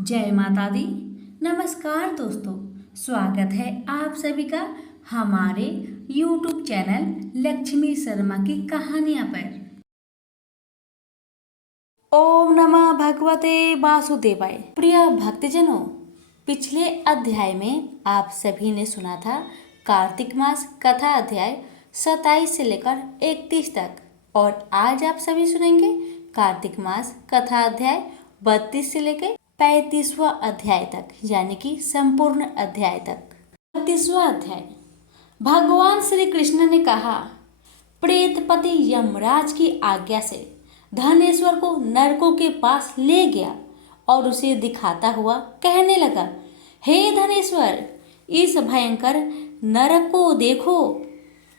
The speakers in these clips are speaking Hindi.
जय माता दी। नमस्कार दोस्तों, स्वागत है आप सभी का हमारे YouTube चैनल लक्ष्मी शर्मा की कहानियां पर। ओम नमः भगवते वासुदेवाय। प्रिय भक्तजनों, पिछले अध्याय में आप सभी ने सुना था कार्तिक मास कथा अध्याय 27 से लेकर 31 तक, और आज आप सभी सुनेंगे कार्तिक मास कथा अध्याय 32 से लेकर 35वां अध्याय तक, यानी कि संपूर्ण अध्याय तक। 32वां अध्याय। भगवान श्री कृष्ण ने कहा, प्रेतपति यमराज की आज्ञा से धनेश्वर को नरकों के पास ले गया और उसे दिखाता हुआ कहने लगा, हे धनेश्वर, इस भयंकर नरक को देखो,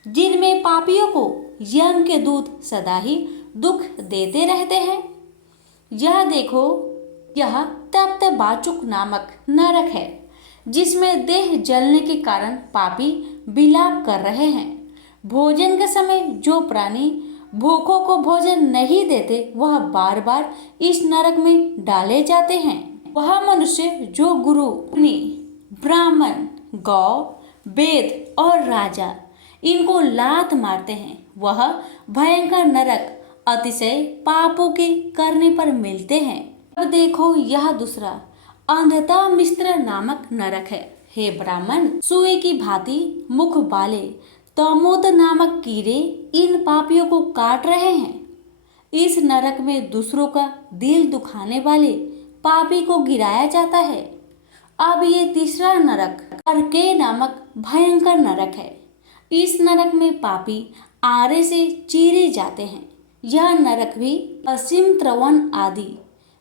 जिनमें पापियों को यम के दूत सदा ही दुख देते रहते हैं। यह देखो, यह तप्त बाचुक नामक नरक है, जिसमें देह जलने के कारण पापी विलाप कर रहे हैं। भोजन के समय जो प्राणी भूखों को भोजन नहीं देते, वह बार बार इस नरक में डाले जाते हैं। वह मनुष्य जो गुरु, ब्राह्मण, गौ, वेद और राजा इनको लात मारते हैं, वह भयंकर नरक अतिशय पापों के करने पर मिलते हैं। अब देखो, यह दूसरा अंधता मिश्र नामक नरक है। हे ब्राह्मण, सुई की भांति मुख वाले तमोद नामक कीड़े इन पापियों को काट रहे हैं। इस नरक में दूसरों का दिल दुखाने वाले पापी को गिराया जाता है। अब ये तीसरा नरक करके नामक भयंकर नरक है। इस नरक में पापी आरे से चीरे जाते हैं। यह नरक भी असीम त्रवन आदि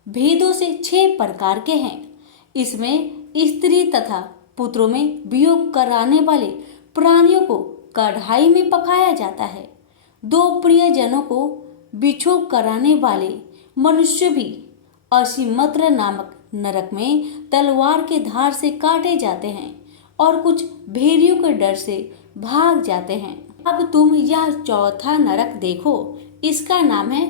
भेदों से 6 प्रकार के हैं। इसमें स्त्री तथा पुत्रों में वियोग कराने वाले प्राणियों को कढ़ाई में पकाया जाता है। 2 प्रियजनों को विछोह कराने वाले मनुष्य भी असीमत्र नामक नरक में तलवार के धार से काटे जाते हैं और कुछ भेड़ियों के डर से भाग जाते हैं। अब तुम यह चौथा नरक देखो, इसका नाम है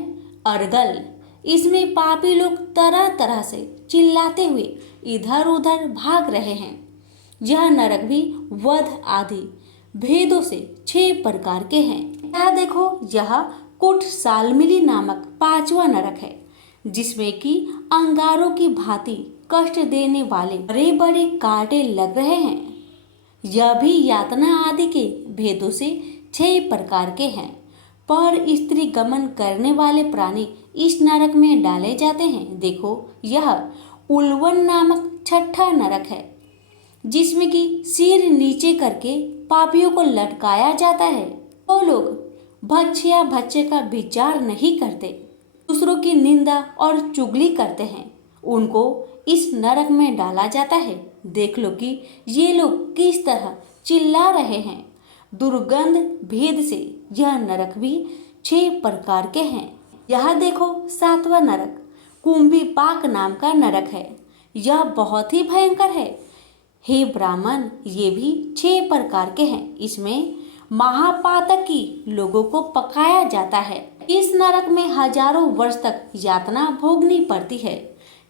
अर्गल। इसमें पापी लोग तरह तरह से चिल्लाते हुए इधर उधर भाग रहे हैं। यह नरक भी वध आदि भेदों से 6 प्रकार के हैं। यह देखो, यह कुट सालमिली नामक 5वां नरक है, जिसमें कि अंगारों की भांति कष्ट देने वाले बड़े बड़े कांटे लग रहे हैं। यह भी यातना आदि के भेदों से 6 प्रकार के हैं। पर स्त्री गमन करने वाले प्राणी इस नरक में डाले जाते हैं। देखो, यह उल्वन नामक 6ठा नरक है, जिसमें कि सिर नीचे करके पापियों को लटकाया जाता है। वो लोग भक्ष्य या भक्ष्य का विचार नहीं करते, दूसरों की निंदा और चुगली करते हैं, उनको इस नरक में डाला जाता है। देख लो कि ये लोग किस तरह चिल्ला रहे हैं। दुर्गंध भेद से यह नरक भी 6 प्रकार के हैं। यह देखो, 7वां नरक कुंभी पाक नाम का नरक है। यह बहुत ही भयंकर है। हे ब्राह्मण, ये भी 6 प्रकार के हैं। इसमें महापातकी लोगों को पकाया जाता है। इस नरक में हजारों वर्ष तक यातना भोगनी पड़ती है।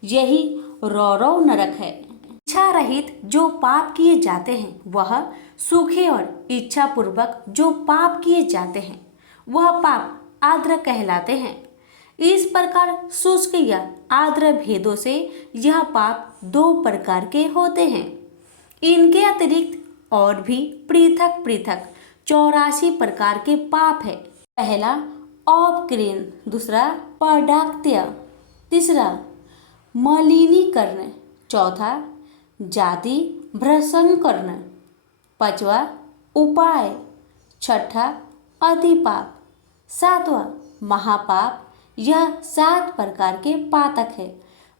यही रौरव नरक है। इच्छा रहित जो पाप किए जाते हैं, वह सूखे, और इच्छा पूर्वक जो पाप किए जाते हैं, वह पाप आर्द्र कहलाते हैं। इस प्रकार शुष्क या आर्द्र भेदों से यह पाप 2 प्रकार के होते हैं। इनके अतिरिक्त और भी पृथक पृथक 84 प्रकार के पाप है। पहला औपकृन, दूसरा पडाक्त्य, तीसरा मलिनीकरण, चौथा जाति भ्रंशकरण, 5वां उपाय, 6ठा अधिपाप, 7वां महापाप। यह 7 प्रकार के पातक है।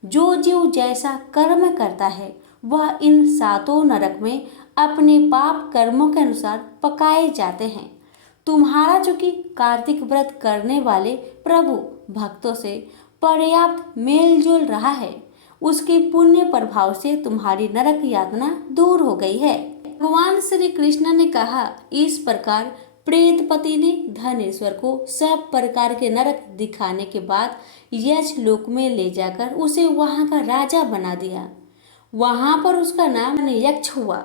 जो जीव जैसा कर्म करता है, वह इन 7 नरक में अपने पाप कर्मों के अनुसार पकाए जाते हैं। तुम्हारा चूंकि कार्तिक व्रत करने वाले प्रभु भक्तों से पर्याप्त मेल जोल रहा है, उसके पुण्य प्रभाव से तुम्हारी नरक यातना दूर हो गई है। भगवान श्री कृष्ण ने कहा, इस प्रकार प्रेतपति ने धनेश्वर को सब प्रकार के नरक दिखाने के बाद यक्ष लोक में ले जाकर उसे वहां का राजा बना दिया। वहां पर उसका नाम यक्ष हुआ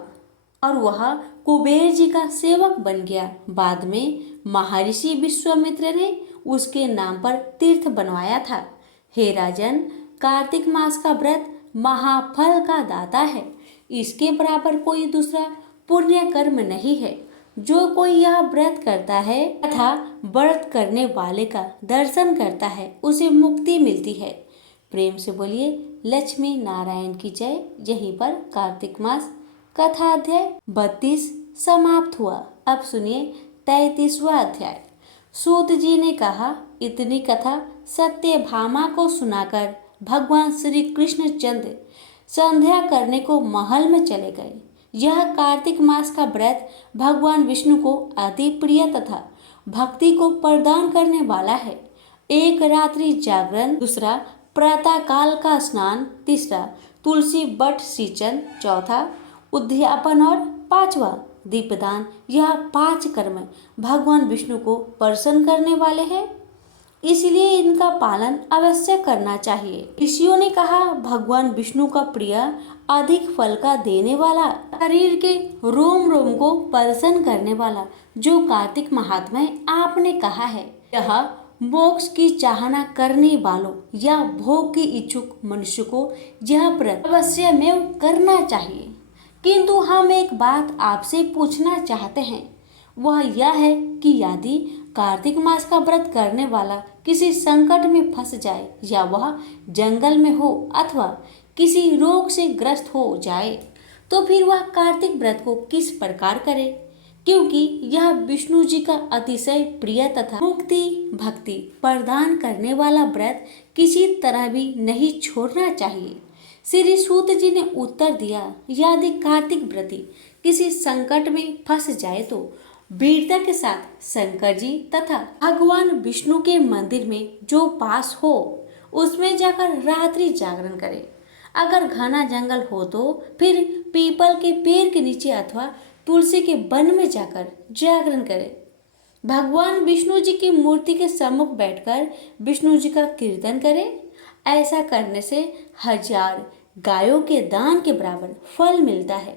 और वह कुबेर जी का सेवक बन गया। बाद में महर्षि विश्वामित्र ने उसके नाम पर तीर्थ बनवाया था। हे राजन, कार्तिक मास का व्रत महाफल का दाता है। इसके बराबर कोई दूसरा पुण्य कर्म नहीं है। जो कोई यह व्रत करता है तथा व्रत करने वाले का दर्शन करता है उसे मुक्ति मिलती है। प्रेम से बोलिए लक्ष्मी नारायण की जय। यहीं पर कार्तिक मास कथा अध्याय 32 समाप्त हुआ। अब सुनिए 33वां अध्याय। सूत जी ने कहा, इतनी कथा सत्यभामा को सुनाकर भगवान श्री कृष्णचंद्र संध्या करने को महल में चले गए। यह कार्तिक मास का व्रत भगवान विष्णु को अति प्रिय तथा भक्ति को प्रदान करने वाला है। एक रात्रि जागरण, दूसरा प्रातः काल का स्नान, तीसरा तुलसी बट सिंचन, चौथा उद्यापन और पांचवा दीपदान। यह 5 कर्म भगवान विष्णु को प्रसन्न करने वाले हैं, इसलिए इनका पालन अवश्य करना चाहिए। ऋषियों ने कहा, भगवान विष्णु का प्रिय अधिक फल का देने वाला, शरीर के रोम रोम को प्रसन्न करने वाला जो कार्तिक महात्म्य आपने कहा है, यह मोक्ष की चाहना करने वालों या भोग के इच्छुक मनुष्य को यह व्रत अवश्य में करना चाहिए। किंतु हम एक बात आपसे पूछना चाहते हैं, वह यह है कि यदि कार्तिक मास का व्रत करने वाला किसी संकट में फंस जाए या वह जंगल में हो अथवा किसी रोग से ग्रस्त हो जाए तो फिर वह कार्तिक व्रत को किस प्रकार करे, क्योंकि यह विष्णु जी का अतिशय प्रिय तथा मुक्ति भक्ति प्रदान करने वाला व्रत किसी तरह भी नहीं छोड़ना चाहिए। श्री सूत जी ने उत्तर दिया, यदि कार्तिक व्रती किसी संकट में फंस जाए तो वीरता के साथ शंकर जी तथा भगवान विष्णु के मंदिर में जो पास हो उसमें जाकर रात्रि जागरण करे। अगर घना जंगल हो तो फिर पीपल के पेड़ के नीचे अथवा तुलसी के वन में जाकर जागरण करे। भगवान विष्णु जी की मूर्ति के सम्मुख बैठकर विष्णु जी का कीर्तन करे। ऐसा करने से 1000 गायों के दान के बराबर फल मिलता है।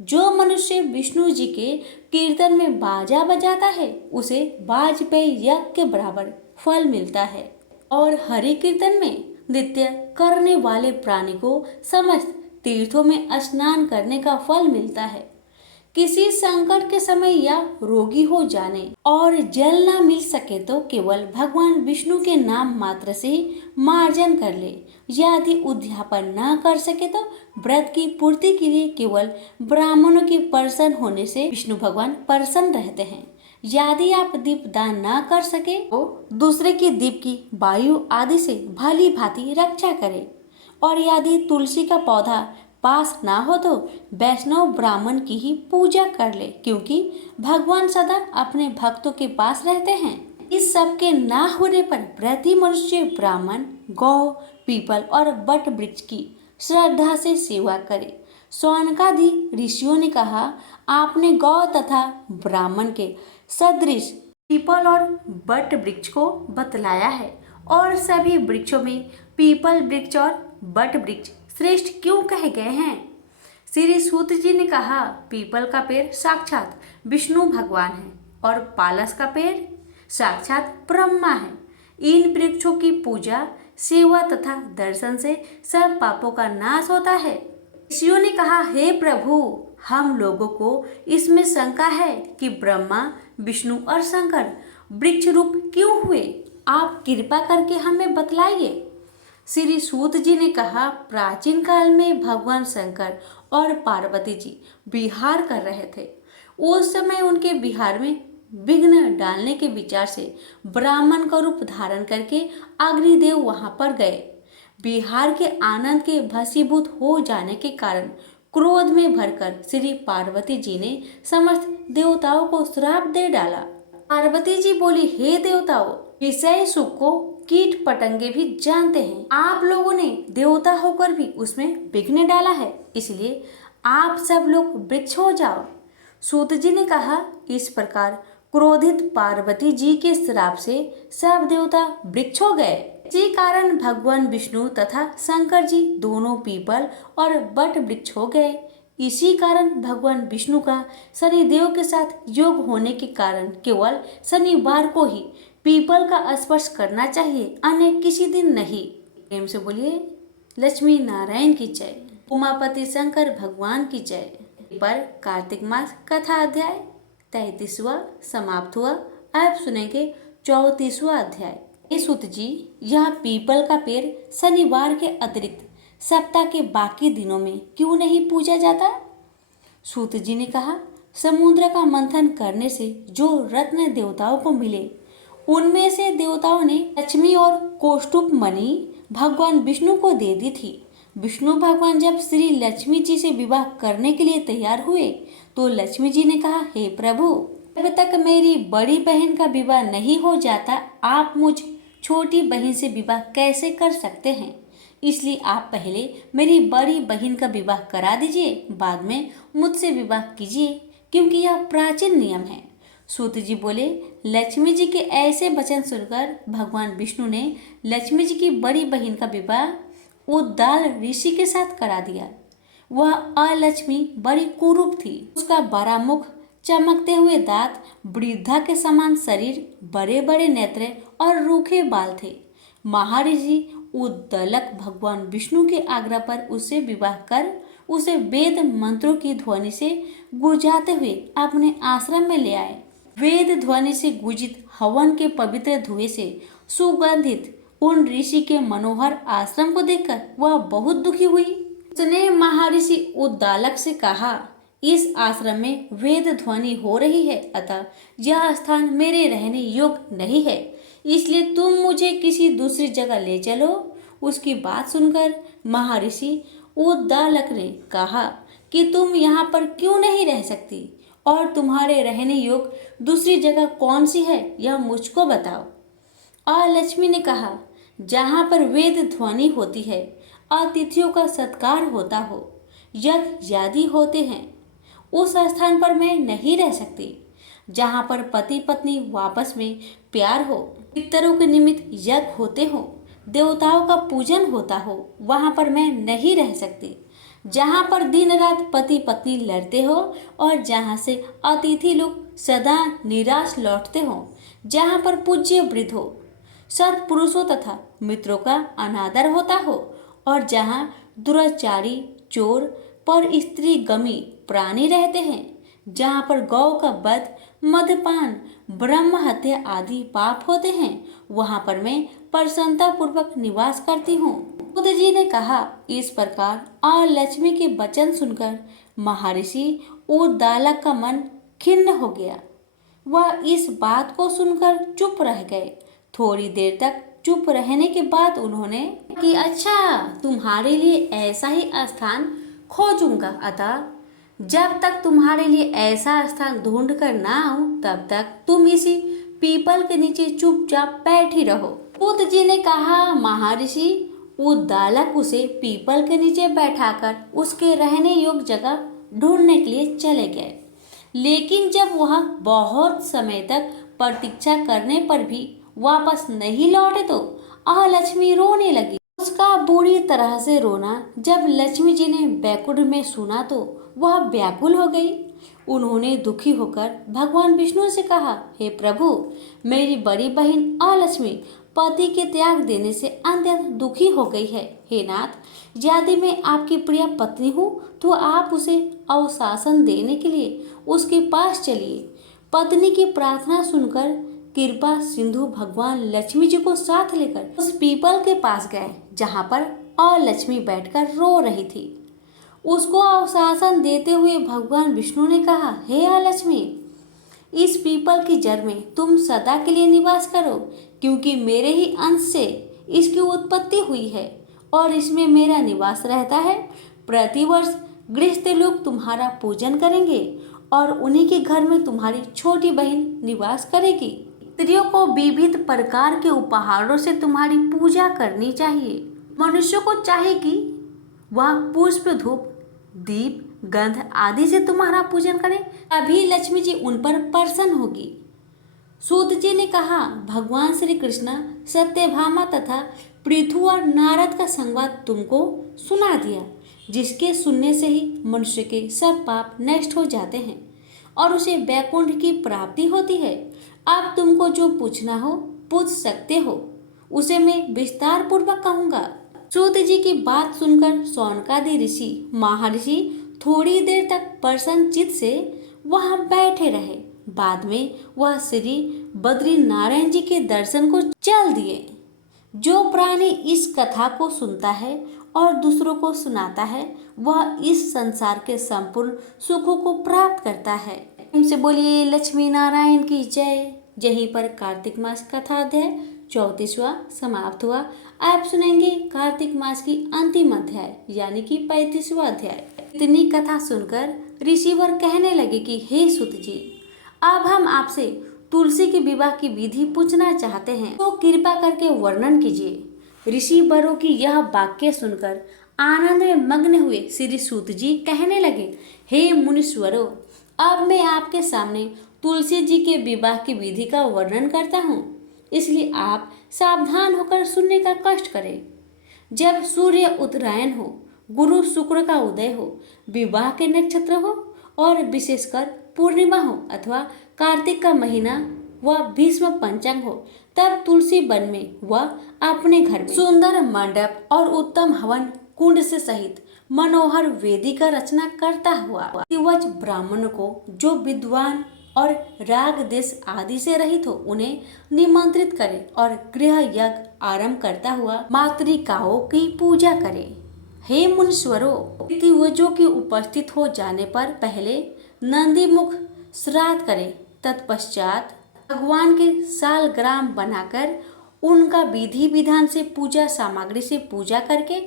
जो मनुष्य विष्णु जी के कीर्तन में बाजा बजाता है उसे वाजपेयी यज्ञ के बराबर फल मिलता है और हरि कीर्तन में नृत्य करने वाले प्राणी को समस्त तीर्थों में स्नान करने का फल मिलता है। किसी संकट के समय या रोगी हो जाने और जल न मिल सके तो केवल भगवान विष्णु के नाम मात्र से मार्जन कर ले। यदि उद्यापन न कर सके तो व्रत की पूर्ति के लिए केवल ब्राह्मणों के प्रसन्न होने से विष्णु भगवान प्रसन्न रहते हैं। यदि आप दीप दान न कर सके तो दूसरे की दीप की वायु आदि से भली भांति रक्षा करें। और यदि तुलसी का पौधा पास ना हो तो वैष्णव ब्राह्मण की ही पूजा कर ले, क्योंकि भगवान सदा अपने भक्तों के पास रहते हैं। इस सब के ना होने पर प्रति मनुष्य ब्राह्मण, गौ, पीपल और बट वृक्ष की श्रद्धा से सेवा करे। सौनकादि ऋषियों ने कहा, आपने गौ तथा ब्राह्मण के सदृश पीपल और बट वृक्ष को बतलाया है और सभी वृक्षों में पीपल वृक्ष और बट वृक्ष श्रेष्ठ क्यों कहे गए हैं? श्री सूत जी ने कहा, पीपल का पेड़ साक्षात विष्णु भगवान है और पालस का पेड़ साक्षात ब्रह्मा है। इन वृक्षों की पूजा, सेवा तथा दर्शन से सब पापों का नाश होता है। ऋषियों ने कहा, हे प्रभु, हम लोगों को इसमें शंका है कि ब्रह्मा, विष्णु और शंकर वृक्ष रूप क्यों हुए? आप कृपा करके हमें बतलाइए। श्री सूत जी ने कहा, प्राचीन काल में भगवान शंकर और पार्वती जी विहार कर रहे थे। उस समय उनके विहार में विघ्न डालने के विचार से ब्राह्मण का रूप धारण करके अग्निदेव वहां पर गए। विहार के आनंद के भस्मीभूत हो जाने के कारण क्रोध में भरकर श्री पार्वती जी ने समस्त देवताओं को श्राप दे डाला। पार्वती जी बोली, हे देवताओं, विषय सुख को कीट पतंगे भी जानते हैं। आप लोगों ने देवता होकर भी उसमें विघ्न डाला है, इसलिए आप सब लोग वृक्ष हो जाओ। सूत जी ने कहा, इस प्रकार क्रोधित पार्वती जी के श्राप से सब देवता वृक्ष हो गए। इसी कारण भगवान विष्णु तथा शंकर जी दोनों पीपल और बट वृक्ष हो गए। इसी कारण भगवान विष्णु का शनिदेव के साथ योग होने के कारण केवल शनिवार को ही पीपल का स्पर्श करना चाहिए, अन्य किसी दिन नहीं। प्रेम से बोलिए लक्ष्मी नारायण की जय, उमापति शंकर भगवान की जय। पर कार्तिक मास कथा अध्याय 33वां समाप्त हुआ। अब सुनेंगे 34वां अध्याय। हे सूत जी, यह पीपल का पेड़ शनिवार के अतिरिक्त सप्ताह के बाकी दिनों में क्यों नहीं पूजा जाता? सूत जी ने कहा, समुद्र का मंथन करने से जो रत्न देवताओं को मिले उनमें से देवताओं ने लक्ष्मी और कौस्तुभ मणि भगवान विष्णु को दे दी थी। विष्णु भगवान जब श्री लक्ष्मी जी से विवाह करने के लिए तैयार हुए तो लक्ष्मी जी ने कहा, हे प्रभु, जब तक मेरी बड़ी बहन का विवाह नहीं हो जाता आप मुझ छोटी बहन से विवाह कैसे कर सकते हैं? इसलिए आप पहले मेरी बड़ी बहन का विवाह करा दीजिए, बाद में मुझसे विवाह कीजिए, क्योंकि यह प्राचीन नियम है। सूत जी बोले, लक्ष्मी जी के ऐसे वचन सुनकर भगवान विष्णु ने लक्ष्मी जी की बड़ी बहन का विवाह उद्दाल ऋषि के साथ करा दिया। वह अलक्ष्मी बड़ी कुरूप थी। उसका बड़ा मुख, चमकते हुए दांत, वृद्धा के समान शरीर, बड़े बड़े नेत्र और रूखे बाल थे। महर्षि उद्दलक भगवान विष्णु के आग्रह पर उससे विवाह कर उसे वेद मंत्रों की ध्वनि से गुंजाते हुए अपने आश्रम में ले आए। वेद ध्वनि से गुंजित हवन के पवित्र धुएं से सुगंधित उन ऋषि के मनोहर आश्रम को देखकर वह बहुत दुखी हुई। उसने महर्षि उद्दालक से कहा, इस आश्रम में वेद ध्वनि हो रही है, अतः यह स्थान मेरे रहने योग्य नहीं है, इसलिए तुम मुझे किसी दूसरी जगह ले चलो। उसकी बात सुनकर महर्षि उद्दालक ने कहा कि तुम यहाँ पर क्यों नहीं रह सकती और तुम्हारे रहने योग्य दूसरी जगह कौन सी है, यह मुझको बताओ। और लक्ष्मी ने कहा, जहाँ पर वेद ध्वनि होती है, अतिथियों का सत्कार होता हो, यज्ञ आदि होते हैं, उस स्थान पर मैं नहीं रह सकती। जहाँ पर पति पत्नी आपस में प्यार हो, पितरों के निमित्त यज्ञ होते हो, देवताओं का पूजन होता हो, वहाँ पर मैं नहीं रह सकती। जहाँ पर दिन रात पति पत्नी लड़ते हो और जहाँ से अतिथि लोग सदा निराश लौटते हो, जहाँ पर पूज्य वृद्ध हो, सत्पुरुषों तथा मित्रों का अनादर होता हो और जहाँ दुराचारी, चोर, पर स्त्री गमी प्राणी रहते हैं, जहाँ पर गौ का वध, मद्यपान, ब्रह्म हत्या आदि पाप होते हैं, वहाँ पर मैं प्रसन्नता पूर्वक निवास करती हूँ। बुद्ध जी ने कहा। इस प्रकार अलक्ष्मी के वचन सुनकर महर्षि उद्दालक का मन खिन्न हो गया। वह इस बात को सुनकर चुप रह गए। थोड़ी देर तक चुप रहने के बाद उन्होंने कि अच्छा, तुम्हारे लिए ऐसा ही स्थान खोजूंगा, अतः जब तक तुम्हारे लिए ऐसा स्थान ढूंढ कर ना आऊं तब तक तुम इसी पीपल के नीचे चुपचाप बैठी रहो। बुद्ध जी ने कहा। महर्षि उद्दालक उसे पीपल के नीचे बैठाकर उसके रहने योग्य जगह ढूंढने के लिए चले गए, लेकिन जब वह बहुत समय तक प्रतीक्षा करने पर भी वापस नहीं लौटे तो लक्ष्मी रोने लगी। उसका बुरी तरह से रोना जब लक्ष्मी जी ने बैकुंठ में सुना तो वह व्याकुल हो गई। उन्होंने दुखी होकर भगवान विष्णु से कहा, हे प्रभु, मेरी बड़ी बहन अलक्ष्मी पति के त्याग देने से अत्यंत दुखी हो गई है। हे नाथ, यदि मैं आपकी प्रिय पत्नी हूँ तो आप उसे अवशासन देने के लिए उसके पास चलिए। पत्नी की प्रार्थना सुनकर कृपा सिंधु भगवान लक्ष्मी जी को साथ लेकर उस पीपल के पास गए जहाँ पर अलक्ष्मी बैठकर रो रही थी। उसको अवशासन देते हुए भगवान विष्णु ने कहा, हे अलक्ष्मी, इस पीपल की जड़ में तुम सदा के लिए निवास करो, क्योंकि मेरे ही अंश से इसकी उत्पत्ति हुई है और इसमें मेरा निवास रहता है। प्रतिवर्ष गृहस्थ लोग तुम्हारा पूजन करेंगे और उन्हीं के घर में तुम्हारी छोटी बहन निवास करेगी। स्त्रियों को विविध प्रकार के उपहारों से तुम्हारी पूजा करनी चाहिए। मनुष्य को चाहे कि वह पुष्प, धूप, दीप, गंध आदि से तुम्हारा पूजन करें, तभी लक्ष्मी जी उन पर प्रसन्न होगी। सूत जी ने कहा, भगवान श्री कृष्ण सत्यभामा तथा पृथु और नारद का संवाद तुमको सुना दिया, जिसके सुनने से ही मनुष्य के सब पाप नष्ट हो जाते हैं और उसे वैकुंठ की प्राप्ति होती है। अब तुमको जो पूछना हो पूछ सकते हो, उसे मैं विस्तार पूर्वक कहूँगा। सूत जी की बात सुनकर शौनकादि ऋषि महर्षि थोड़ी देर तक प्रसन्न चित्त से वहां बैठे रहे। बाद में वह श्री बद्री नारायण जी के दर्शन को चल दिए। जो प्राणी इस कथा को सुनता है और दूसरों को सुनाता है, वह इस संसार के संपूर्ण सुखों को प्राप्त करता है। हमसे बोलिए लक्ष्मी नारायण की जय। यहीं पर कार्तिक मास कथा अध्याय 34वां समाप्त हुआ। आप सुनेंगे कार्तिक मास की अंतिम अध्याय यानी कि 35वां अध्याय। इतनी कथा सुनकर ऋषिवर कहने लगे कि हे सूत जी, अब हम आपसे तुलसी के विवाह की विधि पूछना चाहते हैं, तो कृपा करके वर्णन कीजिए। ऋषि वरों की यह वाक्य सुनकर आनंद में मग्न हुए श्री सूत जी कहने लगे, हे मुनीश्वरों, अब मैं आपके सामने तुलसी जी के विवाह की विधि का वर्णन करता हूँ, इसलिए आप सावधान होकर सुनने का कष्ट करें। जब सूर्य उत्तरायण हो, गुरु शुक्र का उदय हो, विवाह के नक्षत्र हो और विशेषकर पूर्णिमा हो अथवा कार्तिक का महीना व भीष्म पंचक हो, तब तुलसी वन में व अपने घर में सुंदर मंडप और उत्तम हवन कुंड से सहित मनोहर वेदी का रचना करता हुआ दिवज ब्राह्मण को जो विद्वान और राग देश आदि से रहित हो, उन्हें निमंत्रित करे और गृह यज्ञ आरंभ करता हुआ मातृकाओं की पूजा करे। हे मुनीश्वरों, दिवजों के उपस्थित हो जाने पर पहले नंदीमुख श्राद्ध करे, तत्पश्चात भगवान के सालग्राम बनाकर उनका विधि विधान से पूजा सामग्री से पूजा करके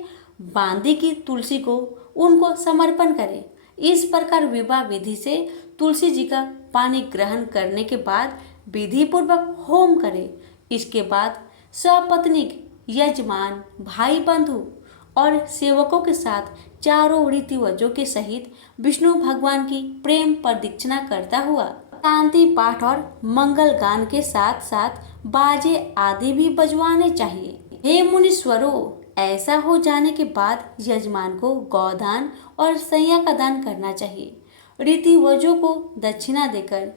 बांदी की तुलसी को उनको समर्पण करे। इस प्रकार विवाह विधि से तुलसी जी का पानी ग्रहण करने के बाद विधि पूर्वक होम करे। इसके बाद सपत्नीक यजमान, भाई बंधु और सेवकों के साथ चारों रीतिवजों के सहित विष्णु भगवान की प्रेम प्रदक्षिणा करता हुआ शांति पाठ और मंगल गान के साथ साथ बाजे आदि भी बजवाने चाहिए। हे मुनीश्वरों, ऐसा हो जाने के बाद यजमान को गौदान और सैया का दान करना चाहिए। रीतिवजों को दक्षिणा देकर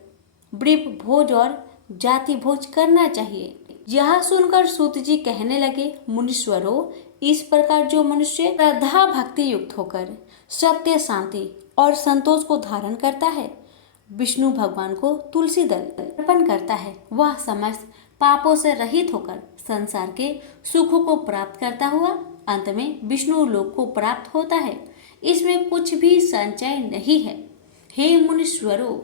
ब्रीप भोज और जाति भोज करना चाहिए। यह सुनकर सूत जी कहने लगे, मुनीश्वरों, इस प्रकार जो मनुष्य श्रद्धा भक्ति युक्त होकर सत्य, शांति और संतोष को धारण करता है, विष्णु भगवान को तुलसी दल अर्पण करता है, वह समस्त पापों से रहित होकर संसार के सुखों को प्राप्त करता हुआ अंत में विष्णु लोक को प्राप्त होता है। इसमें कुछ भी संचय नहीं है। हे मुनीश्वरों,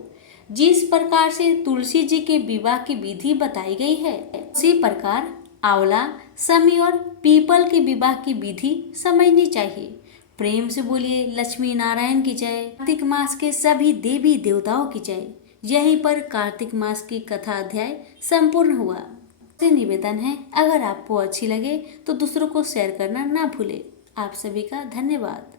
जिस प्रकार से तुलसी जी के विवाह की विधि बताई गई है, उसी प्रकार आंवला, समी और पीपल के विवाह की विधि समझनी चाहिए। प्रेम से बोलिए लक्ष्मी नारायण की जय। कार्तिक मास के सभी देवी देवताओं की जय। यहीं पर कार्तिक मास की कथा अध्याय संपूर्ण हुआ। से निवेदन है, अगर आपको अच्छी लगे तो दूसरों को शेयर करना ना भूले। आप सभी का धन्यवाद।